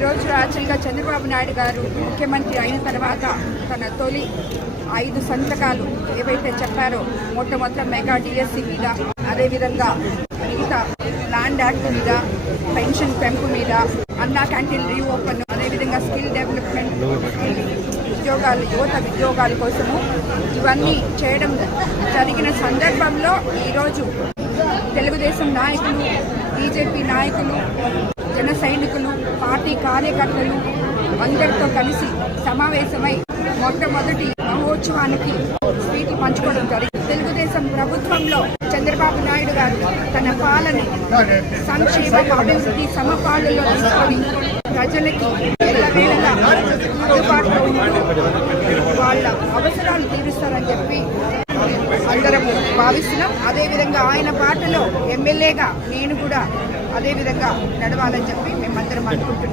ఈరోజు యాక్చువల్గా చంద్రబాబు నాయుడు గారు ముఖ్యమంత్రి అయిన తర్వాత తన తొలి 5 సంతకాలు ఏవైతే చెప్పారో మొట్టమొదటి మెగా డిఎస్సి మీద, అదేవిధంగా మిగతా ల్యాండ్ యాక్ట్ మీద, పెన్షన్ పెంపు మీద, అన్నా క్యాంటీన్ రీఓపెన్, అదేవిధంగా స్కిల్ డెవలప్మెంట్, ఉద్యోగాలు, యువత ఉద్యోగాల కోసము ఇవన్నీ చేయడం జరిగిన సందర్భంలో ఈరోజు తెలుగుదేశం నాయకులు, బీజేపీ నాయకులు, జన సైనికులు, పార్టీ కార్యకర్తలు అందరితో కలిసి సమావేశమై మొట్టమొదటి మహోత్సవానికి స్వీట్లు పంచుకోవడం జరిగింది. తెలుగుదేశం ప్రభుత్వంలో చంద్రబాబు నాయుడు గారు తన పాలన సంక్షేమ, అభివృద్ధి సమపాలనలో తీసుకొని ప్రజలకి ఎల్లవేళలా అందుబాటులో ఉంటూ వాళ్ళ అవసరాలు తీరుస్తారని చెప్పి అందరం భావిస్తున్నాం. అదేవిధంగా ఆయన పార్టీలో ఎమ్మెల్యేగా నేను కూడా అదేవిధంగా నడవాలని చెప్పి మేమందరం అనుకుంటున్నాం.